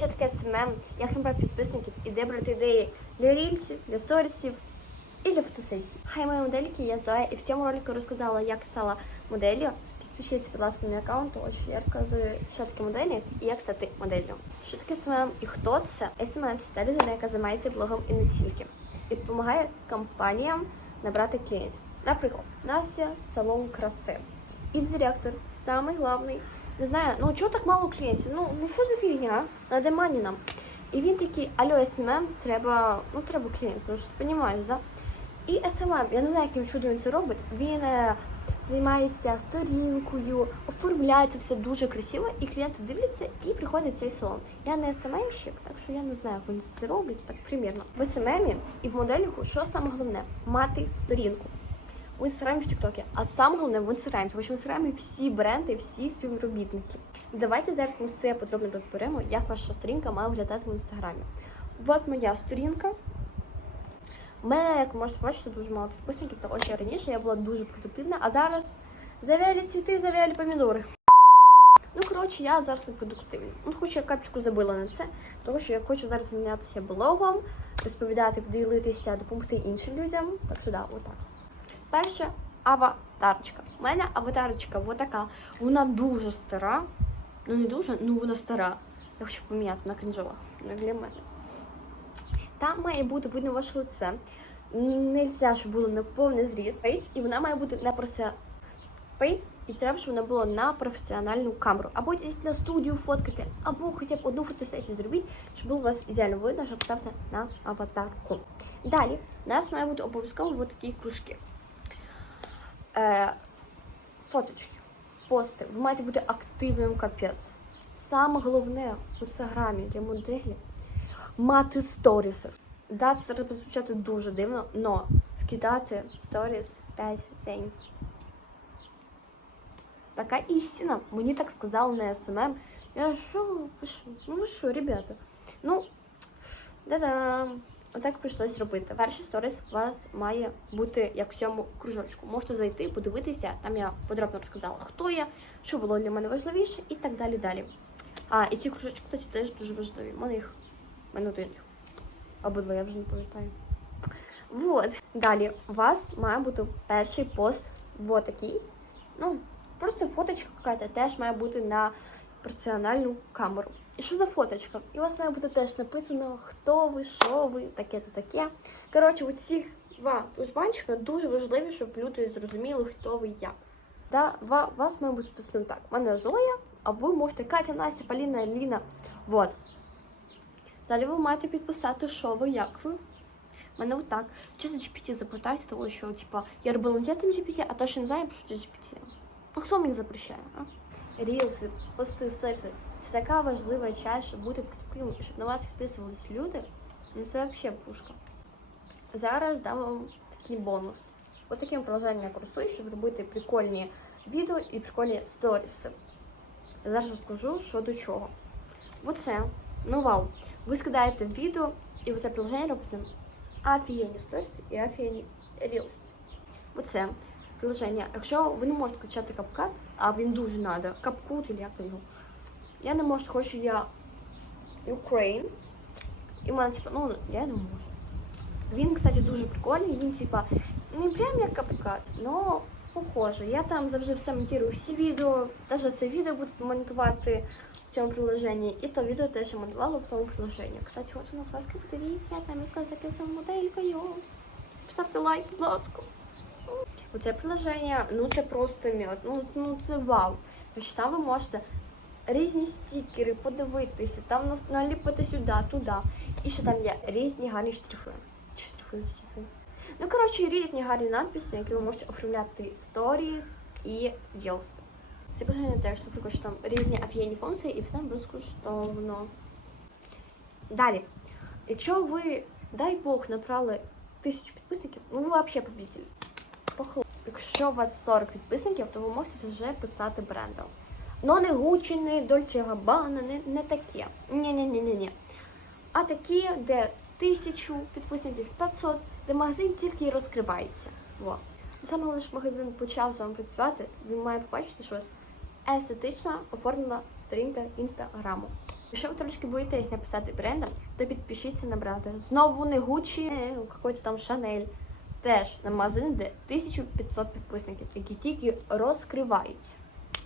що таке СММ, як набрати підписників і де брати ідеї для рільсів, для сторісів і для фотосесій. Хай мої модельки, я Зоя, і в цьому ролику розказала, як стала моделлю. Підпишіться, будь ласка, на мій аккаунт, що я розказую, що таке моделі і як стати моделлю. Що таке СММ і хто це? СММ – це та людина, яка займається блогом і не тільки. І допомагає компаніям набрати клієнтів. Наприклад, у нас є салон краси. І директор, самий главний, не знаю, ну чого так мало клієнтів? Ну, ну що за фігня? Надо мані нам. І він такий, алло, СММ, треба, ну треба клієнт, ну що розумієш, да? І СММ, я не знаю, яким чудом він це робить. Він е, займається сторінкою, оформляє це все дуже красиво, і клієнти дивляться і приходять в цей салон. Я не СММщик, так що я не знаю, як вони це роблять, так примірно. В СММі і в моделінгу, що саме головне? Мати сторінку. В інстаграмі в Тіктокі, а саме головне в інстаграмі, тому що в інстаграмі всі бренди, всі співробітники. Давайте зараз ми все подробно розберемо, як ваша сторінка має виглядати в інстаграмі. От моя сторінка. У мене, як можете побачити, дуже мало підписників, тому що раніше я була дуже продуктивна, а зараз завялі цвіти, завялі помідори. Ну, коротше, я зараз не продуктивна. Ну, хоч я капчику забила на це, тому що я хочу зараз зайнятися блогом, розповідати, поділитися, допомогти іншим людям. Так що да, отак. Перша аватарочка. У мене аватарочка отака. Вона дуже стара. Ну не дуже, ну вона стара. Я хочу поміняти на крінжова. Не для мене. Там має бути видно ваше лице. Нельзя, щоб було на повний зріз фейс, і вона має бути на професіональну фейс, і треба, щоб вона була на професіональну камеру. Або йдіть на студію фоткати, або хоча б одну фотосесію зробіть, щоб було у вас ідеально видно, щоб ставте на аватарку. Далі у нас має бути обов'язково такі кружки. Е, фоточки, пости. Ви маєте бути активним капець. Саме головне в інстаграмі для моделі мати сторіси. Да, це звучати дуже дивно, але скидати сторіс 5 день. Така істина. Мені так сказали на СММ. Я що, ви? Ну що, ребята? Ну, да-дам. Отак прийшлось робити. Перший сторіс у вас має бути як в цьому кружочку. Можете зайти, подивитися. Там я подробно розказала, хто я, що було для мене важливіше, і так далі. далі. А, і ці кружочки, кстати, теж дуже важливі. У мене їх мене один. Обидва, я вже не пам'ятаю. Вот. Далі у вас має бути перший пост вот такий. Ну, просто фоточка какая-то теж має бути на професіональну камеру. І що за фоточка? І у вас має бути теж написано, хто ви, що ви, таке-то таке. Коротше, у цих два тузбанчика дуже важливі, щоб люди зрозуміли, хто ви як. Да, ва- вас має бути написано так. У мене Зоя, а ви можете Катя, Настя, Поліна, Ліна. Вот. Далі ви маєте підписати, що ви, як ви. Мене отак. Чи за GPT запитайте, тому що, типа, я робила не чатом GPT, а точно не знаю, що GPT. Ну хто мені запрещає, а? Рілси, пости, сторіси. Це така важлива часть, щоб бути продуктивним щоб на вас підписувались люди. Ну це взагалі пушка. Зараз дам вам такий бонус. Ось таким приложенням я користуюсь, щоб робити прикольні відео і прикольні сторіси. Зараз розкажу, що до чого. Оце, ну вау. Ви скидаєте відео, і це приложення робить нам офігенні сторіси і офігенні рілси. Оце приложення. Якщо ви не можете скачати капкат, а він дуже надо, капкут, чи як його. Я не можу, хочу я Ukraine. І в мене, типа, ну, я не можу. Він, кстати, дуже прикольний, він, типа, не прям як капкат, но похоже. Я там завжди все монтую, всі відео, навіть це відео буду монтувати в цьому приложенні. І то відео теж я монтувала в тому приложенні. Кстати, хочу на ласка, подивіться, там я сказала, саме моделькою. Поставте лайк, будь ласка. Оце приложення, ну це просто мед, ну, ну це вау. Тобто там ви можете різні стікери подивитися, там наліпити сюди, туди. І ще там є різні гарні штрихи. Чи штрихи, штрихи. Ну, коротше, різні гарні надписи, які ви можете оформляти сторіс і рілси. Це приложення теж що там різні офігенні функції і все безкоштовно. Далі, якщо ви, дай Бог, набрали тисячу підписників, ну ви взагалі побіділь. Якщо у вас 40 підписників, то ви можете вже писати брендом. Ну не Gucci, не Dolce Gabbana, не, не таке. Ні-ні-ні-ні. А такі, де тисячу підписників, 500, де магазин тільки розкривається. Во. Ну, Саме головне, щоб магазин почав з вами працювати, він має побачити, що у вас естетична оформлена сторінка інстаграму. Якщо ви трошки боїтесь написати брендом, то підпишіться на брата. Знову не не какой-то там Chanel. Теж на магазин, де 1500 підписників, які тільки розкриваються.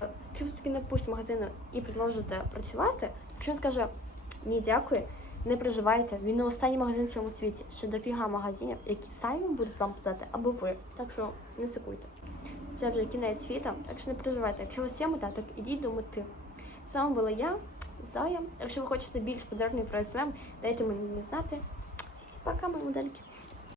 Якщо ви таки не пустите магазину і предложите працювати, якщо він скаже ні, дякую, не переживайте, він не останній магазин в цьому світі. Ще дофіга магазинів, які самі будуть вам писати, або ви. Так що не сикуйте. Це вже кінець світу, так що не переживайте. Якщо у вас є мета, так ідіть до мети. З вами була я, Зая. Якщо ви хочете більш подробно про СММ, дайте мені знати. Всім пока, мої модельки.